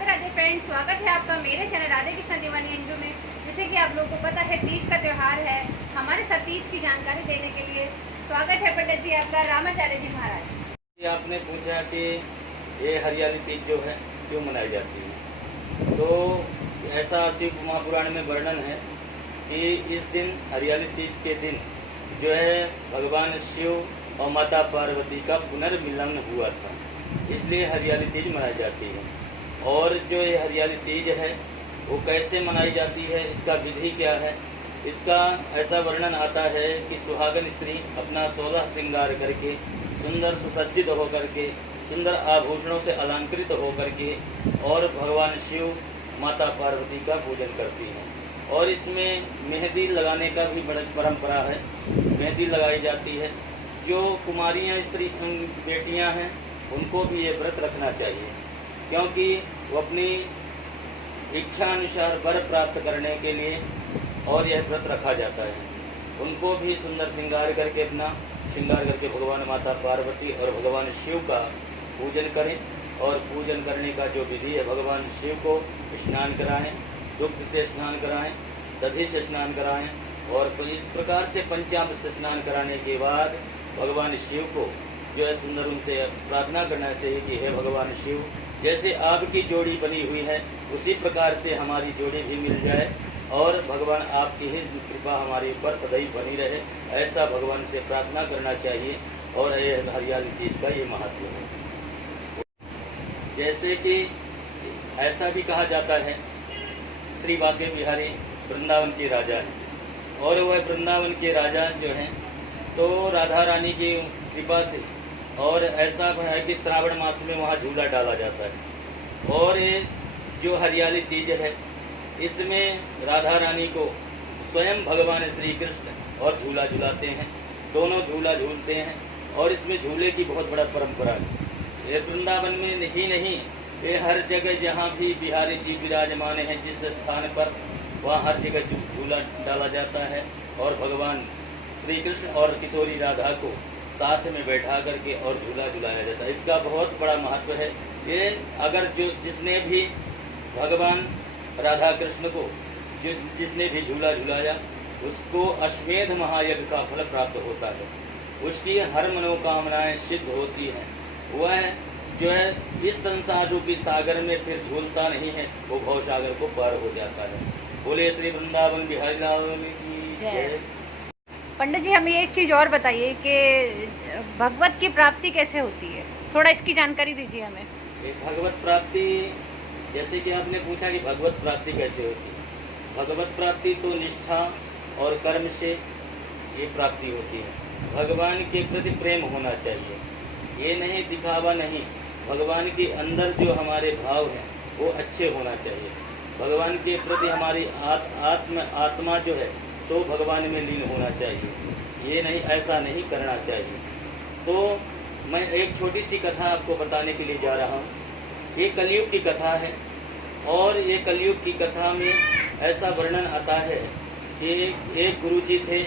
Radhe Radhe friends, स्वागत है आपका मेरे चैनल राधे कृष्णा दीवानी एनजीओ में। जैसे कि आप लोगों को पता है तीज का त्यौहार है। हमारे साथ तीज की जानकारी देने के लिए स्वागत है पंडित जी आपका, रामाचार्य जी महाराज। आपने पूछा कि ये हरियाली तीज जो है क्यों मनाई जाती है, तो ऐसा शिव महापुराण में वर्णन है कि इस दिन हरियाली तीज के दिन जो है भगवान शिव और माता पार्वती का पुनर्मिलन हुआ था, इसलिए हरियाली तीज मनाई जाती है। और जो ये हरियाली तीज है वो कैसे मनाई जाती है, इसका विधि क्या है, इसका ऐसा वर्णन आता है कि सुहागन स्त्री अपना 16 श्रृंगार करके सुंदर सुसज्जित होकर के सुंदर आभूषणों से अलंकृत होकर के और भगवान शिव माता पार्वती का पूजन करती हैं। और इसमें मेहंदी लगाने का भी बड़ी परंपरा है, मेहंदी लगाई जाती है। जो कुमारियाँ स्त्री बेटियां हैं उनको भी ये व्रत रखना चाहिए, क्योंकि वो अपनी इच्छा अनुसार वर प्राप्त करने के लिए और यह व्रत रखा जाता है। उनको भी सुंदर श्रृंगार करके अपना श्रृंगार करके भगवान माता पार्वती और भगवान शिव का पूजन करें। और पूजन करने का जो विधि है, भगवान शिव को स्नान कराएं, दुग्ध से स्नान कराएं, दधी से स्नान कराएं, और तो इस प्रकार से पंचामृत से स्नान कराने के बाद भगवान शिव को जो है सुंदर उनसे प्रार्थना करना चाहिए कि हे भगवान शिव, जैसे आपकी जोड़ी बनी हुई है उसी प्रकार से हमारी जोड़ी भी मिल जाए और भगवान आपकी ही कृपा हमारे ऊपर सदैव बनी रहे, ऐसा भगवान से प्रार्थना करना चाहिए। और ये हरियाली तीज का ये महत्व है। जैसे कि ऐसा भी कहा जाता है श्री बांके बिहारी वृंदावन के राजा हैं, और वह वृंदावन के राजा जो हैं तो राधा रानी की कृपा से, और ऐसा है कि श्रावण मास में वहाँ झूला डाला जाता है। और ये जो हरियाली तीज है इसमें राधा रानी को स्वयं भगवान श्री कृष्ण और झूला झुलाते हैं, दोनों झूला झूलते हैं। और इसमें झूले की बहुत बड़ा परंपरा है। ये वृंदावन में ही नहीं, ये हर जगह जहाँ भी बिहारी जी विराजमान हैं जिस स्थान पर, वहाँ हर जगह झूला डाला जाता है और भगवान श्री कृष्ण और किशोरी राधा को साथ में बैठा करके और झूला झुलाया जाता है। इसका बहुत बड़ा महत्व है। ये अगर जिसने भी भगवान राधा कृष्ण को जिसने भी झूला झुलाया उसको अश्वमेध महायज्ञ का फल प्राप्त होता है, उसकी हर मनोकामनाएं सिद्ध होती हैं। वह जो है इस संसार रूपी सागर में फिर झूलता नहीं है, वो भव सागर को पार हो जाता है। बोले श्री वृंदावन बिहारी लाल की जय। पंडित जी हमें एक चीज़ और बताइए कि भगवत की प्राप्ति कैसे होती है, थोड़ा इसकी जानकारी दीजिए हमें। भगवत प्राप्ति, जैसे कि आपने पूछा कि भगवत प्राप्ति कैसे होती है, भगवत प्राप्ति तो निष्ठा और कर्म से ये प्राप्ति होती है। भगवान के प्रति प्रेम होना चाहिए, ये नहीं दिखावा नहीं। भगवान के अंदर जो हमारे भाव हैं वो अच्छे होना चाहिए। भगवान के प्रति हमारी आत्मा जो है तो भगवान में लीन होना चाहिए, ये नहीं, ऐसा नहीं करना चाहिए। तो मैं एक छोटी सी कथा आपको बताने के लिए जा रहा हूँ। ये कलयुग की कथा है, और ये कलयुग की कथा में ऐसा वर्णन आता है कि एक गुरुजी थे,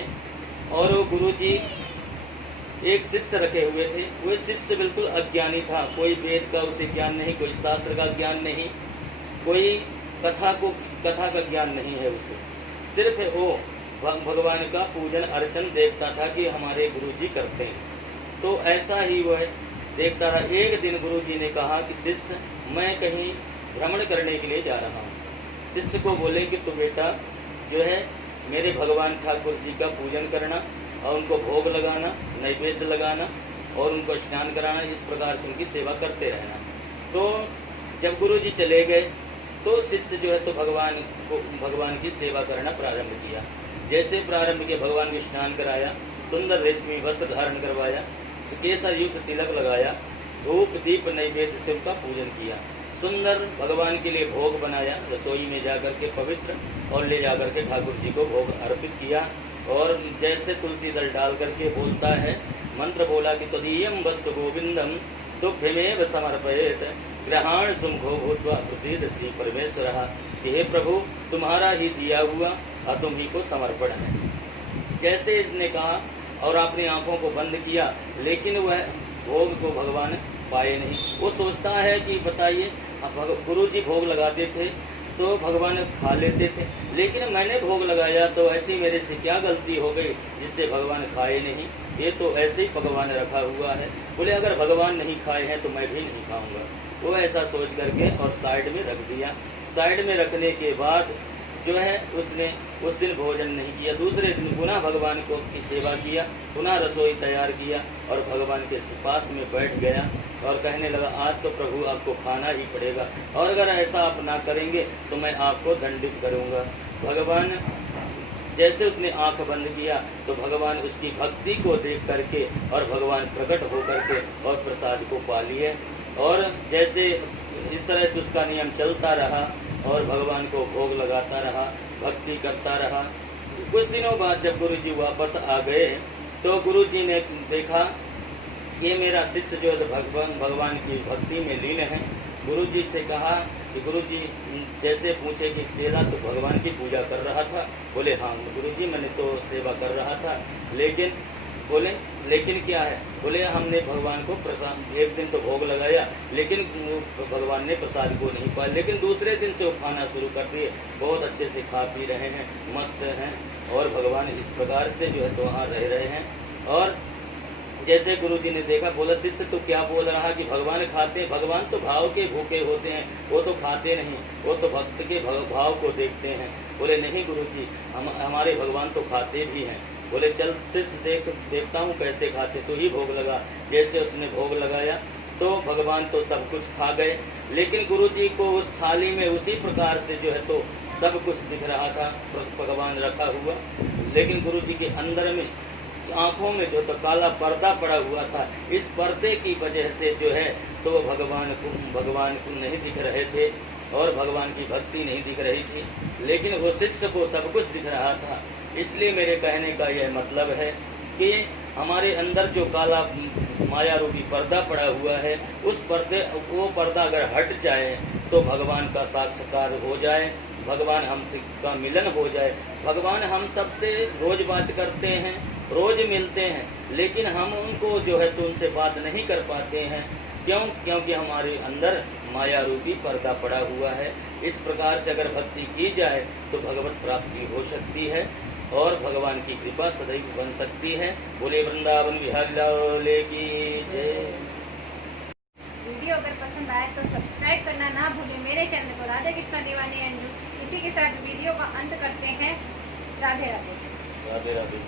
और वो गुरुजी एक शिष्य रखे हुए थे। वो शिष्य बिल्कुल अज्ञानी था, कोई वेद का उसे ज्ञान नहीं, कोई शास्त्र का ज्ञान नहीं, कोई कथा का ज्ञान नहीं है उसे। सिर्फ वो भगवान का पूजन अर्चन देखता था कि हमारे गुरुजी करते हैं, तो ऐसा ही वह देखता रहा। एक दिन गुरुजी ने कहा कि शिष्य, मैं कहीं भ्रमण करने के लिए जा रहा हूँ। शिष्य को बोले कि तो बेटा जो है मेरे भगवान ठाकुर जी का पूजन करना और उनको भोग लगाना, नैवेद्य लगाना और उनको स्नान कराना, इस प्रकार से उनकी सेवा करते रहना। तो जब गुरुजी चले गए तो शिष्य जो है तो भगवान की सेवा करना प्रारंभ किया। जैसे प्रारंभ किया, भगवान को स्नान कराया, सुंदर रेशमी वस्त्र धारण करवाया, केसर युक्त तिलक लगाया, धूप दीप नैवेद्य शिव का पूजन किया, सुंदर भगवान के लिए भोग बनाया, रसोई में जाकर के पवित्र और ले जाकर के ठाकुर जी को भोग अर्पित किया। और जैसे तुलसी दल डाल करके बोलता है, मंत्र बोला कि तदीयम वस्तु गोविंदम तुभ्यमेव समर्पयेत ग्रहण सुमुखो भूत्वा प्रसीद श्री परमेश्वर, कि हे प्रभु तुम्हारा ही दिया हुआ और तुम ही को समर्पण है। जैसे इसने कहा और अपनी आंखों को बंद किया, लेकिन वह भोग को भगवान पाए नहीं। वो सोचता है कि बताइए, गुरु जी भोग लगाते थे तो भगवान खा लेते थे, लेकिन मैंने भोग लगाया तो ऐसी मेरे से क्या गलती हो गई जिससे भगवान खाए नहीं। ये तो ऐसे ही भगवान रखा हुआ है। बोले अगर भगवान नहीं खाए हैं तो मैं भी नहीं खाऊंगा। वो ऐसा सोच करके और साइड में रख दिया। साइड में रखने के बाद जो है उसने उस दिन भोजन नहीं किया। दूसरे दिन पुनः भगवान को की सेवा किया, पुनः रसोई तैयार किया और भगवान के पास में बैठ गया और कहने लगा आज तो प्रभु आपको खाना ही पड़ेगा, और अगर ऐसा आप ना करेंगे तो मैं आपको दंडित करूँगा। भगवान जैसे उसने आंख बंद किया तो भगवान उसकी भक्ति को देख करके और भगवान प्रकट होकर के और प्रसाद को पा लिए। और जैसे इस तरह से उसका नियम चलता रहा और भगवान को भोग लगाता रहा, भक्ति करता रहा। कुछ दिनों बाद जब गुरु जी वापस आ गए तो गुरु जी ने देखा ये मेरा शिष्य जो है भगवान की भक्ति में लीन है। गुरु जी से कहा कि गुरु जी जैसे पूछे कि चेला तो भगवान की पूजा कर रहा था। बोले हाँ गुरु जी मैंने तो सेवा कर रहा था, लेकिन बोले लेकिन क्या है? बोले हमने भगवान को प्रसाद एक दिन तो भोग लगाया, लेकिन भगवान ने प्रसाद को नहीं पाया। लेकिन दूसरे दिन से वो खाना शुरू कर दिए, बहुत अच्छे से खा पी रहे हैं, मस्त हैं और भगवान इस प्रकार से जो है तो वहाँ रह रहे हैं। और जैसे गुरु जी ने देखा, बोला शिष्य तो क्या बोल रहा कि भगवान खाते हैं? भगवान तो भाव के भूखे होते हैं, वो तो खाते नहीं, वो तो भक्त के भाव को देखते हैं। बोले नहीं गुरु जी हमारे भगवान तो खाते भी हैं। बोले चल शिष्य देखता हूँ कैसे खाते, तो ही भोग लगा। जैसे उसने भोग लगाया तो भगवान तो सब कुछ खा गए, लेकिन गुरु जी को उस थाली में उसी प्रकार से जो है तो सब कुछ दिख रहा था, भगवान रखा हुआ। लेकिन गुरु जी के अंदर में आँखों में जो तो काला पर्दा पड़ा हुआ था, इस पर्दे की वजह से जो है तो भगवान को नहीं दिख रहे थे और भगवान की भक्ति नहीं दिख रही थी, लेकिन वो शिष्य को सब कुछ दिख रहा था। इसलिए मेरे कहने का यह मतलब है कि हमारे अंदर जो काला माया रूपी पर्दा पड़ा हुआ है, वो पर्दा अगर हट जाए तो भगवान का साक्षात्कार हो जाए, भगवान हमसे का मिलन हो जाए। भगवान हम सबसे रोज बात करते हैं, रोज मिलते हैं, लेकिन हम उनको जो है तो उनसे बात नहीं कर पाते हैं। क्यों? क्योंकि हमारे अंदर माया रूपी पर्दा पड़ा हुआ है। इस प्रकार से अगर भक्ति की जाए तो भगवत प्राप्ति हो सकती है और भगवान की कृपा सदैव बन सकती है। बोले वृंदावन बिहारी लाल की जय। वीडियो अगर पसंद आए तो सब्सक्राइब करना ना भूलें मेरे चैनल को राधा कृष्णा दीवानी अंजू। इसी के साथ वीडियो का अंत करते हैं। राधे राधे। राधे राधे।